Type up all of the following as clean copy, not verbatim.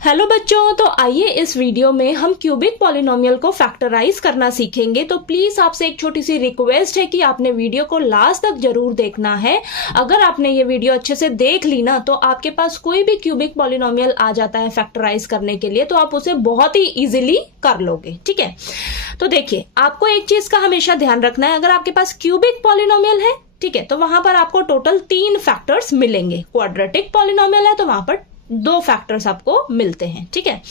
Hello बच्चों, तो आइए इस वीडियो में हम क्यूबिक पॉलिनोमियल को फैक्टराइज करना सीखेंगे। तो प्लीज आपसे एक छोटी सी रिक्वेस्ट है कि आपने वीडियो को लास्ट तक जरूर देखना है। अगर आपने ये वीडियो अच्छे से देख ली ना तो आपके पास कोई भी क्यूबिक पॉलिनोमियल आ जाता है फैक्टराइज करने के लिए, तो आप उसे बहुत ही इजीली कर लोगे। ठीक है, तो देखिए आपको एक चीज का हमेशा ध्यान रखना है, अगर आपके पास क्यूबिक पॉलिनोमियल है, ठीक है, तो वहां पर आपको टोटल 3 फैक्टर्स मिलेंगे। क्वाड्रेटिक पॉलिनोमियल है तो वहां पर 2 फैक्टर्स आपको मिलते हैं। ठीक है,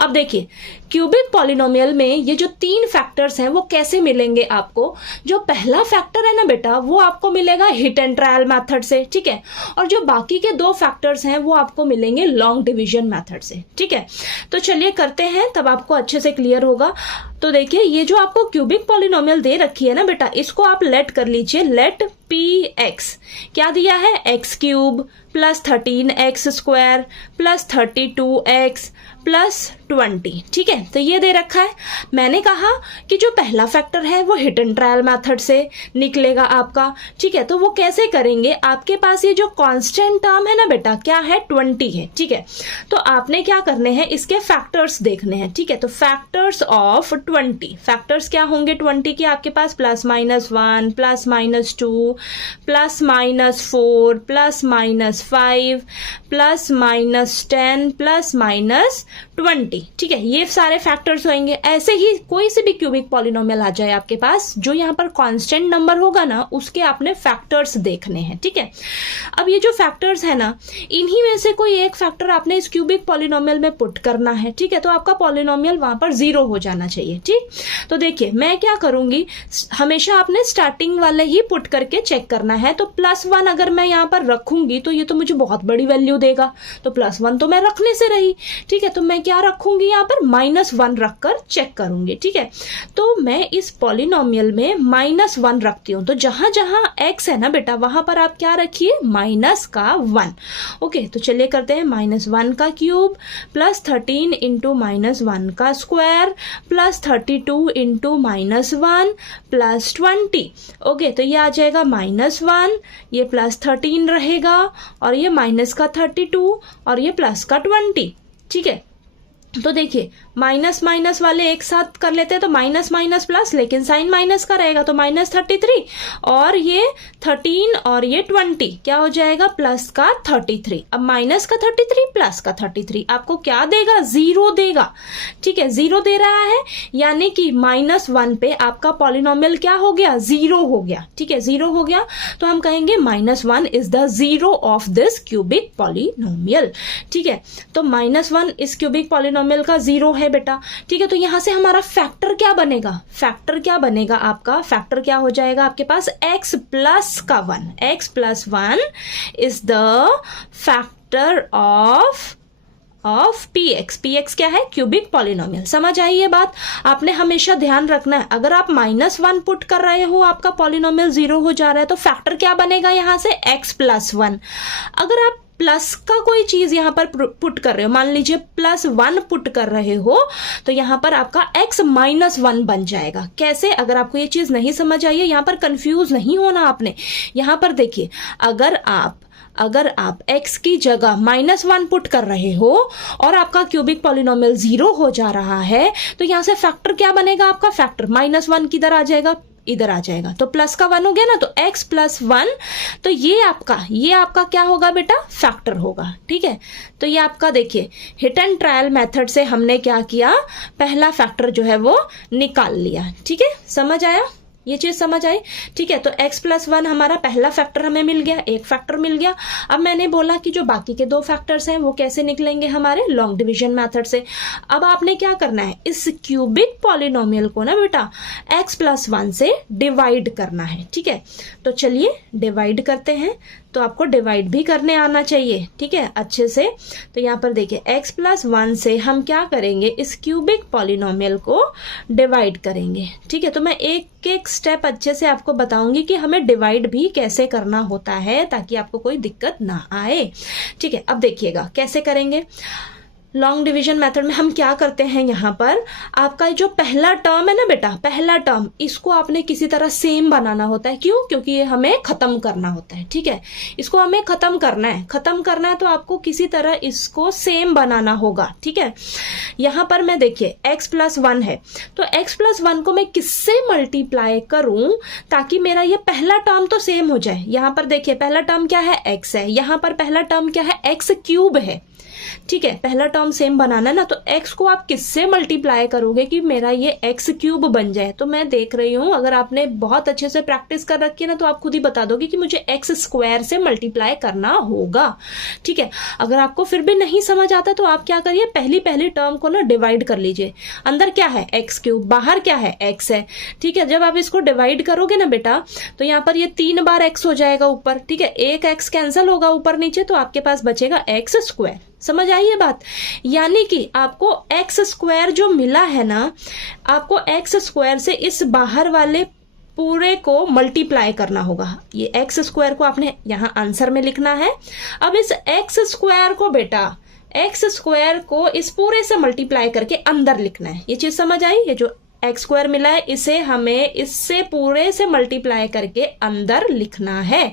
अब देखिए क्यूबिक पॉलिनोमियल में ये जो 3 फैक्टर्स हैं वो कैसे मिलेंगे आपको। जो पहला फैक्टर है ना बेटा, वो आपको मिलेगा हिट एंड ट्रायल मेथड से। ठीक है, और जो बाकी के 2 फैक्टर्स हैं वो आपको मिलेंगे लॉन्ग डिवीजन मेथड से। ठीक है, तो चलिए करते हैं, तब आपको अच्छे से क्लियर होगा। तो देखिए ये जो आपको क्यूबिक पॉलिनोमियल दे रखी है ना बेटा, इसको आप लेट कर लीजिए। लेट पी एक्स क्या दिया है, x cube plus 13x square plus 32x plus 20। ठीक है, तो ये दे रखा है। मैंने कहा कि जो पहला फैक्टर है वो हिट एंड ट्रायल मेथड से निकलेगा आपका। ठीक है, तो वो कैसे करेंगे, आपके पास ये जो कांस्टेंट टर्म है ना बेटा, क्या है, 20 है। ठीक है, तो आपने क्या करने हैं, इसके फैक्टर्स देखने हैं। ठीक है, तो फैक्टर्स ऑफ 20, फैक्टर्स क्या होंगे 20 की आपके पास, plus minus 1 plus minus 2 plus minus 4 plus minus 5 plus minus 10 plus minus 20। ठीक है, ये सारे फैक्टर्स होंगे। ऐसे ही कोई से भी क्यूबिक पॉलिनोमियल आ जाए आपके पास, जो यहाँ पर कांस्टेंट नंबर होगा ना, उसके आपने फैक्टर्स देखने हैं। ठीक है, अब ये जो फैक्टर्स है ना, इन्हीं में से कोई एक फैक्टर आपने इस क्यूबिक पॉलिनोमियल में पुट करना है। ठीक है, तो आपका पॉलिनोमियल वहां पर 0 हो जाना चाहिए। ठीक, तो देखिए मैं क्या करूंगी, हमेशा आपने स्टार्टिंग वाले ही पुट करके चेक करना है। तो +1 अगर मैं यहाँ पर रखूंगी तो ये तो मुझे बहुत बड़ी वैल्यू देगा, तो +1 तो मैं रखने से रही। ठीक है, तो मैं क्या रखूंगी यहाँ पर, -1 रखकर चेक करूंगी। ठीक है, तो मैं इस पॉलिनोमियल में -1 रखती हूँ। तो जहां जहां x है ना बेटा, वहां पर आप क्या रखिए, -1। ओके, तो चलिए करते हैं, -1 का क्यूब प्लस 13 इंटू -1 का square plus 32 into -1 plus 20। Okay, तो ये आ जाएगा -1, ये प्लस 13 रहेगा, और ये माइनस का 32 और ये प्लस का 20। ठीक है, तो देखिए माइनस माइनस वाले एक साथ कर लेते हैं, तो माइनस माइनस प्लस, लेकिन साइन माइनस का रहेगा, तो -33 और ये 13 और ये 20 क्या हो जाएगा, प्लस का 33। अब माइनस का 33 प्लस का 33 आपको क्या देगा, 0 देगा। ठीक है, 0 दे रहा है, यानी कि -1 पे आपका पॉलिनोमियल क्या हो गया, 0 हो गया। ठीक है, 0 हो गया, तो हम कहेंगे -1 is the 0 of this cubic polynomial. ठीक है, तो -1 इस क्यूबिक पॉलिनोमियल का 0 है बेटा। ठीक है, तो यहां से हमारा फैक्टर क्या बनेगा, फैक्टर क्या बनेगा आपका, फैक्टर क्या हो जाएगा आपके पास, x प्लस का 1, x plus 1 is the factor of px। px क्या है, क्यूबिक पॉलिनोमियल। समझ आई ये बात, आपने हमेशा ध्यान रखना है, अगर आप -1 पुट कर रहे हो, आपका पॉलिनोमियल 0 हो जा रहा है, तो फैक्टर क्या बनेगा यहां से, x प्लस 1। अगर आप प्लस का कोई चीज यहां पर पुट कर रहे हो, मान लीजिए +1 पुट कर रहे हो, तो यहां पर आपका x -1 बन जाएगा। कैसे, अगर आपको ये चीज नहीं समझ आई है, यहां पर कंफ्यूज नहीं होना आपने। यहां पर देखिए, अगर आप x की जगह -1 पुट कर रहे हो और आपका क्यूबिक पॉलिनोमियल 0 हो जा रहा है, तो यहां से फैक्टर क्या बनेगा आपका, फैक्टर -1 किधर आ जाएगा, इधर आ जाएगा, तो प्लस का 1 हो गया ना, तो x प्लस 1, तो ये आपका क्या होगा बेटा, फैक्टर होगा। ठीक है, तो ये आपका देखिए हिट एंड ट्रायल मेथड से हमने क्या किया, पहला फैक्टर जो है वो निकाल लिया। ठीक है, समझ आया, ये चीज समझ आई। ठीक है, तो x प्लस 1 हमारा पहला फैक्टर हमें मिल गया, एक फैक्टर मिल गया। अब मैंने बोला कि जो बाकी के 2 फैक्टर्स हैं वो कैसे निकलेंगे, हमारे लॉन्ग डिवीजन मेथड से। अब आपने क्या करना है, इस क्यूबिक पॉलिनोमियल को ना बेटा x प्लस 1 से डिवाइड करना है। ठीक है, तो चलिए डिवाइड करते हैं, तो आपको डिवाइड भी करने आना चाहिए। ठीक है, अच्छे से। तो यहाँ पर देखिए x प्लस 1 से हम क्या करेंगे, इस क्यूबिक पॉलिनोमियल को डिवाइड करेंगे। ठीक है, तो मैं एक एक स्टेप अच्छे से आपको बताऊंगी कि हमें डिवाइड भी कैसे करना होता है, ताकि आपको कोई दिक्कत ना आए। ठीक है, अब देखिएगा कैसे करेंगे। लॉन्ग डिवीजन मेथड में हम क्या करते हैं, यहाँ पर आपका जो पहला टर्म है ना बेटा, पहला टर्म, इसको आपने किसी तरह सेम बनाना होता है। क्यों? क्योंकि ये हमें खत्म करना होता है, ठीक है, इसको हमें खत्म करना है। खत्म करना है तो आपको किसी तरह इसको सेम बनाना होगा, ठीक है। यहाँ पर मैं देखिए x+1 है, तो x+1 को मैं किससे मल्टीप्लाई करूं ताकि मेरा ये पहला टर्म तो सेम हो जाए। यहाँ पर देखिए पहला टर्म क्या है, x है, यहाँ पर पहला टर्म क्या है, x³ है, ठीक है। पहला टर्म सेम बनाना ना, तो x को आप किससे मल्टीप्लाई करोगे कि मेरा ये x³ बन जाए। तो मैं देख रही हूं अगर आपने बहुत अच्छे से प्रैक्टिस कर रखी है ना, तो आप खुद ही बता दोगे कि मुझे x² से मल्टीप्लाई करना होगा, ठीक है। अगर आपको फिर भी नहीं समझ आता तो आप क्या करिए, पहली टर्म को ना डिवाइड कर लीजिए। अंदर क्या है, x³, बाहर क्या है, x है, ठीक है। जब आप इसको डिवाइड करोगे ना बेटा, तो यहाँ पर ये 3 बार x हो जाएगा ऊपर, ठीक है। एक x कैंसिल होगा ऊपर नीचे, तो आपके पास बचेगा x²। समझ आई ये बात? यानी कि आपको x² जो मिला है ना, आपको x² से इस बाहर वाले पूरे को मल्टीप्लाई करना होगा। ये x² को आपने यहाँ आंसर में लिखना है। अब इस x² को बेटा, x² को इस पूरे से मल्टीप्लाई करके अंदर लिखना है। ये चीज समझ आई? ये जो x² मिला है इसे हमें इससे पूरे से मल्टीप्लाई करके अंदर लिखना है।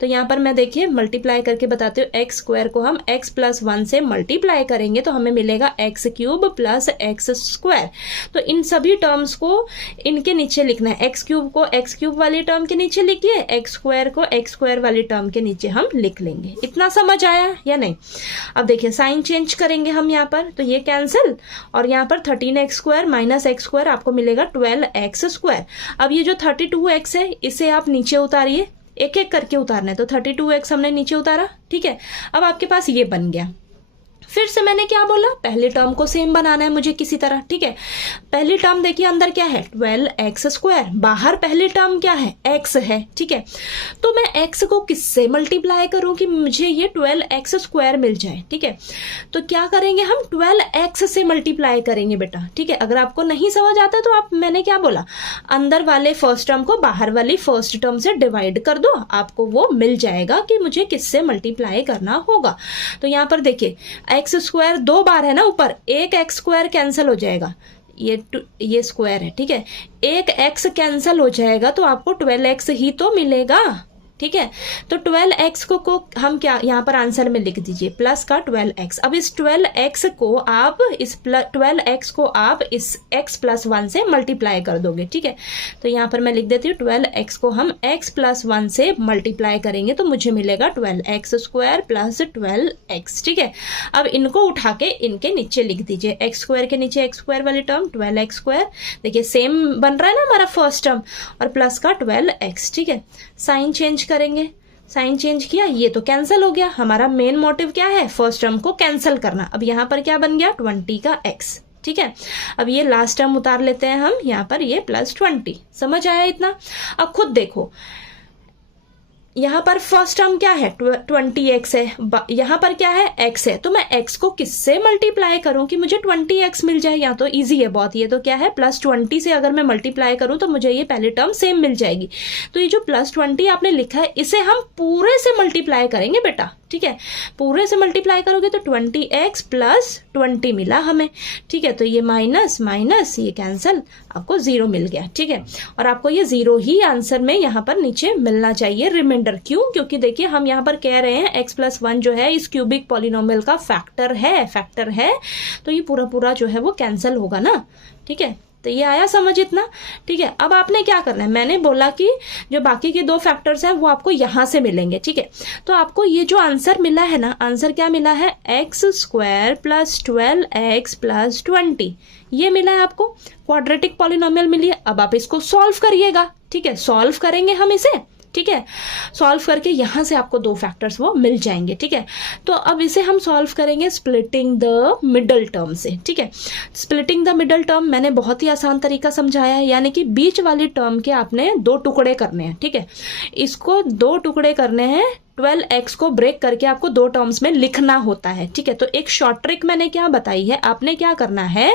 तो यहाँ पर मैं देखिए मल्टीप्लाई करके बताती हूँ, x² को हम x+1 से मल्टीप्लाई करेंगे तो हमें मिलेगा x³ प्लस x²। तो इन सभी टर्म्स को इनके नीचे लिखना है। x³ को x³ वाली टर्म के नीचे लिखिए, x² को x² वाली टर्म के नीचे हम लिख लेंगे। इतना समझ आया या नहीं? अब देखिए साइन चेंज करेंगे हम यहाँ पर, तो ये कैंसिल, और यहाँ पर 13x² माइनस x² आपको मिलेगा 12x²। अब ये जो 32x है इसे आप नीचे उतारिए, एक एक करके उतारना है। तो 32x हमने नीचे उतारा, ठीक है। अब आपके पास ये बन गया। फिर से मैंने क्या बोला, पहले टर्म को सेम बनाना है मुझे किसी तरह, ठीक है। पहली टर्म देखिए अंदर क्या है, 12x², बाहर पहली टर्म क्या है, x है, ठीक है। तो मैं x को किससे मल्टीप्लाई करूं कि मुझे ये 12x² मिल जाए, ठीक है। तो क्या करेंगे हम, 12x से मल्टीप्लाई करेंगे बेटा, ठीक है। अगर आपको नहीं समझ आता तो आप, मैंने क्या बोला, अंदर वाले फर्स्ट टर्म को बाहर वाली फर्स्ट टर्म से डिवाइड कर दो, आपको वो मिल जाएगा कि मुझे किससे मल्टीप्लाई करना होगा। तो यहाँ पर देखिए x² 2 बार है ना ऊपर, एक x² कैंसिल हो जाएगा, ये स्क्वायर है, ठीक है। एक x कैंसिल हो जाएगा तो आपको 12x ही तो मिलेगा, ठीक है। तो 12x को हम क्या यहाँ पर आंसर में लिख दीजिए, प्लस का 12x। अब इस 12x को आप इस x+1 से मल्टीप्लाई कर दोगे, ठीक है। तो यहाँ पर मैं लिख देती हूँ 12x को हम x+1 से मल्टीप्लाई करेंगे तो मुझे मिलेगा 12x² प्लस 12x, ठीक है। अब इनको उठा के इनके नीचे लिख दीजिए, x² के नीचे x² वाली टर्म 12x², देखिए सेम बन रहा है ना हमारा फर्स्ट टर्म, और प्लस का 12x, ठीक है। साइन चेंज करेंगे, साइन चेंज किया, ये तो कैंसिल हो गया। हमारा मेन मोटिव क्या है, फर्स्ट टर्म को कैंसिल करना। अब यहाँ पर क्या बन गया, 20 का x, ठीक है। अब ये लास्ट टर्म उतार लेते हैं हम, यहाँ पर ये +20। समझ आया इतना? अब खुद देखो, यहाँ पर फर्स्ट टर्म क्या है, 20x है, यहाँ पर क्या है, x है। तो मैं x को किससे मल्टीप्लाई करूं कि मुझे 20x मिल जाए? यहाँ तो इजी है बहुत। ये तो क्या है, +20 से अगर मैं मल्टीप्लाई करूं तो मुझे ये पहली टर्म सेम मिल जाएगी। तो ये जो +20 आपने लिखा है इसे हम पूरे से मल्टीप्लाई करेंगे बेटा, ठीक है। पूरे से मल्टीप्लाई करोगे तो 20x + 20 मिला हमें, ठीक है। तो ये माइनस माइनस ये कैंसिल, आपको 0 मिल गया, ठीक है। और आपको ये 0 ही आंसर में यहाँ पर नीचे मिलना चाहिए रिमाइंडर। क्यों? क्योंकि देखिए हम यहाँ पर कह रहे हैं x+1 जो है इस क्यूबिक पॉलिनोमियल का फैक्टर है, तो ये पूरा जो है वो कैंसिल होगा ना, ठीक है। तो ये आया समझ इतना, ठीक है। अब आपने क्या करना है, मैंने बोला कि जो बाकी के 2 फैक्टर्स हैं वो आपको यहां से मिलेंगे, ठीक है। तो आपको ये जो आंसर मिला है ना, आंसर क्या मिला है, x² + 12x + 20, ये मिला है आपको, क्वाड्रेटिक पॉलिनोमियल मिली है। अब आप इसको सॉल्व करिएगा, ठीक है। सॉल्व करेंगे हम इसे, ठीक है। सॉल्व करके यहां से आपको 2 फैक्टर्स वो मिल जाएंगे, ठीक है। तो अब इसे हम सॉल्व करेंगे स्प्लिटिंग द मिडल टर्म से, ठीक है। स्प्लिटिंग द मिडल टर्म मैंने बहुत ही आसान तरीका समझाया है, यानी कि बीच वाली टर्म के आपने 2 टुकड़े करने हैं, ठीक है। इसको 2 टुकड़े करने हैं, 12x को ब्रेक करके आपको 2 टर्म्स में लिखना होता है, ठीक है। तो एक शॉर्ट ट्रिक मैंने क्या बताई है, आपने क्या करना है,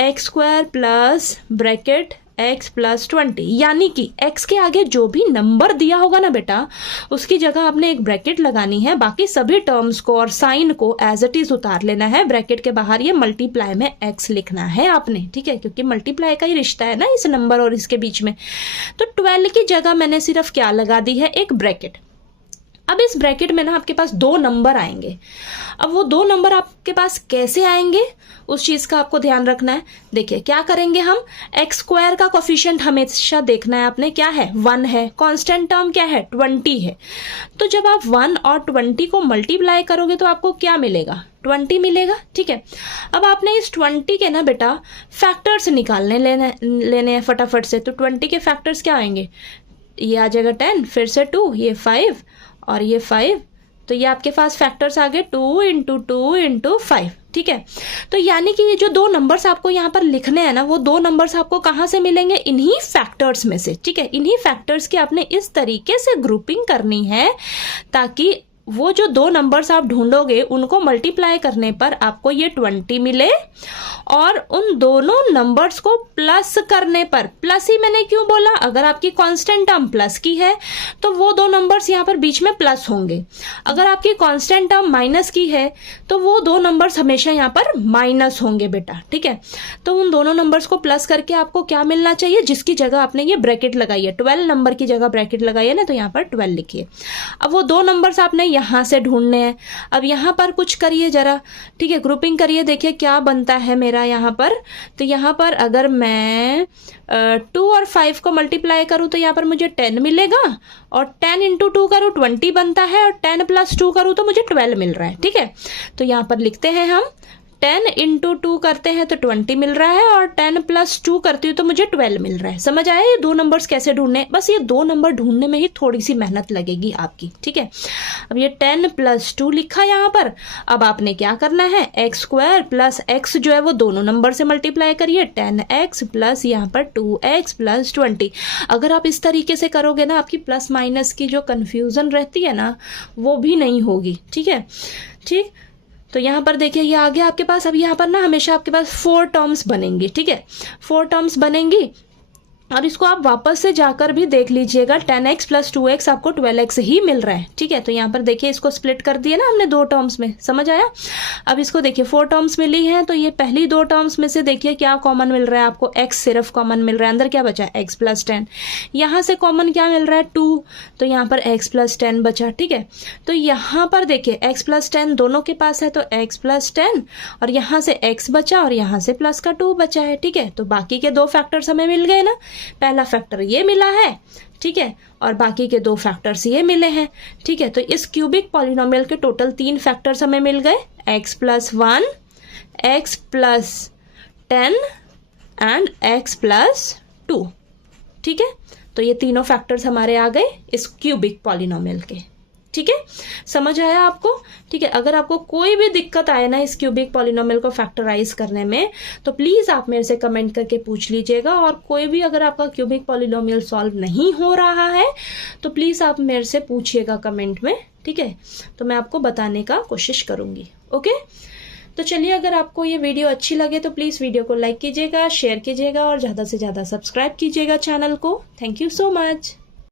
x² plus bracket x plus 20, यानी कि x के आगे जो भी नंबर दिया होगा ना बेटा, उसकी जगह आपने एक ब्रैकेट लगानी है, बाकी सभी टर्म्स को और साइन को एज इट इज उतार लेना है। ब्रैकेट के बाहर ये मल्टीप्लाई में x लिखना है आपने, ठीक है, क्योंकि मल्टीप्लाई का ही रिश्ता है ना इस नंबर और इसके बीच में। तो 12 की जगह मैंने सिर्फ क्या लगा दी है, एक ब्रैकेट। अब इस ब्रैकेट में ना आपके पास 2 नंबर आएंगे। अब वो 2 नंबर आपके पास कैसे आएंगे, उस चीज का आपको ध्यान रखना है। देखिए क्या करेंगे हम, एक्स स्क्वायर का कोफिशिएंट हमेशा देखना है आपने, क्या है 1 है, कांस्टेंट टर्म क्या है 20 है। तो जब आप 1 और 20 को मल्टीप्लाई करोगे तो आपको क्या मिलेगा, 20 मिलेगा, ठीक है। अब आपने इस 20 के ना बेटा फैक्टर्स निकालने लेने हैं फटाफट से। तो 20 के फैक्टर्स क्या आएंगे, ये आ जाएगा 10, फिर से 2, ये 5 और ये 5, तो ये आपके पास फैक्टर्स आ गए 2 इंटू 2 इंटू 5, ठीक है। तो यानी कि ये जो 2 नंबर्स आपको यहाँ पर लिखने हैं ना, वो 2 नंबर्स आपको कहाँ से मिलेंगे, इन्हीं फैक्टर्स में से, ठीक है। इन्हीं फैक्टर्स की आपने इस तरीके से ग्रुपिंग करनी है ताकि वो जो 2 नंबर्स आप ढूंढोगे उनको मल्टीप्लाई करने पर आपको ये 20 मिले, और उन दोनों नंबर्स को प्लस करने पर, प्लस ही मैंने क्यों बोला, अगर आपकी कांस्टेंट टर्म प्लस की है तो वो 2 नंबर्स यहाँ पर बीच में प्लस होंगे। अगर आपकी कांस्टेंट टर्म माइनस की है तो वो 2 नंबर्स हमेशा यहाँ पर माइनस होंगे बेटा, ठीक है। तो उन दोनों नंबर्स को प्लस करके आपको क्या मिलना चाहिए, जिसकी जगह आपने ये ब्रैकेट लगाई है, 12 नंबर की जगह ब्रैकेट लगाई है ना, तो यहाँ पर 12 लिखिए। अब वो 2 नंबर्स आपने यहाँ से ढूंढने हैं। अब यहाँ पर कुछ करिए जरा, ठीक है, ग्रुपिंग करिए, देखिए क्या बनता है मेरा यहाँ पर। तो यहाँ पर अगर मैं 2 और 5 को मल्टीप्लाई करूँ तो यहाँ पर मुझे 10 मिलेगा, और 10 इंटू 2 करूँ 20 बनता है, और 10 प्लस 2 करूँ तो मुझे 12 मिल रहा है, ठीक है। तो यहाँ पर लिखते हैं हम 10 इंटू 2 करते हैं तो 20 मिल रहा है, और 10 प्लस 2 करती हूँ तो मुझे 12 मिल रहा है। समझ आया ये 2 नंबर्स कैसे ढूंढने, बस ये 2 नंबर ढूंढने में ही थोड़ी सी मेहनत लगेगी आपकी, ठीक है। अब ये 10 प्लस 2 लिखा यहाँ पर। अब आपने क्या करना है, एक्स स्क्वायर प्लस एक्स जो है वो दोनों नंबर से मल्टीप्लाई करिए, 10x प्लस यहाँ पर 2x प्लस 20। अगर आप इस तरीके से करोगे ना, आपकी प्लस माइनस की जो कन्फ्यूजन रहती है ना, वो भी नहीं होगी, ठीक है, ठीक। तो यहाँ पर देखिए ये आ गया आपके पास। अब यहाँ पर ना हमेशा आपके पास 4 टर्म्स बनेंगी, ठीक है, 4 टर्म्स बनेंगी, और इसको आप वापस से जाकर भी देख लीजिएगा, 10x प्लस 2x आपको 12x ही मिल रहा है, ठीक है। तो यहाँ पर देखिए इसको स्प्लिट कर दिया ना हमने 2 टर्म्स में, समझ आया। अब इसको देखिए 4 टर्म्स मिली हैं, तो ये पहली 2 टर्म्स में से देखिए क्या कॉमन मिल रहा है आपको, x सिर्फ कॉमन मिल रहा है, अंदर क्या बचा है x प्लस 10। यहाँ से कॉमन क्या मिल रहा है 2, तो यहाँ पर x प्लस 10 बचा, ठीक है। तो यहाँ पर देखिए x प्लस 10 दोनों के पास है, तो x प्लस 10, और यहाँ से x बचा और यहाँ से प्लस का 2 बचा है, ठीक है। तो बाकी के 2 फैक्टर्स हमें मिल गए ना, पहला फैक्टर ये मिला है, ठीक है, और बाकी के 2 फैक्टर्स ये मिले हैं, ठीक है। तो इस क्यूबिक पॉलिनोमियल के टोटल 3 फैक्टर्स हमें मिल गए, x plus 1, x plus 10 and x plus 2, ठीक है। तो ये तीनों फैक्टर्स हमारे आ गए इस क्यूबिक पॉलिनोमियल के, ठीक है, समझ आया आपको, ठीक है। अगर आपको कोई भी दिक्कत आए ना इस क्यूबिक पॉलिनोमियल को फैक्टराइज करने में, तो प्लीज आप मेरे से कमेंट करके पूछ लीजिएगा। और कोई भी अगर आपका क्यूबिक पॉलिनोमियल सॉल्व नहीं हो रहा है तो प्लीज आप मेरे से पूछिएगा कमेंट में, ठीक है, तो मैं आपको बताने का कोशिश करूंगी, ओके। तो चलिए, अगर आपको ये वीडियो अच्छी लगे तो प्लीज वीडियो को लाइक कीजिएगा, शेयर कीजिएगा, और ज्यादा से ज्यादा सब्सक्राइब कीजिएगा चैनल को। Thank you so much.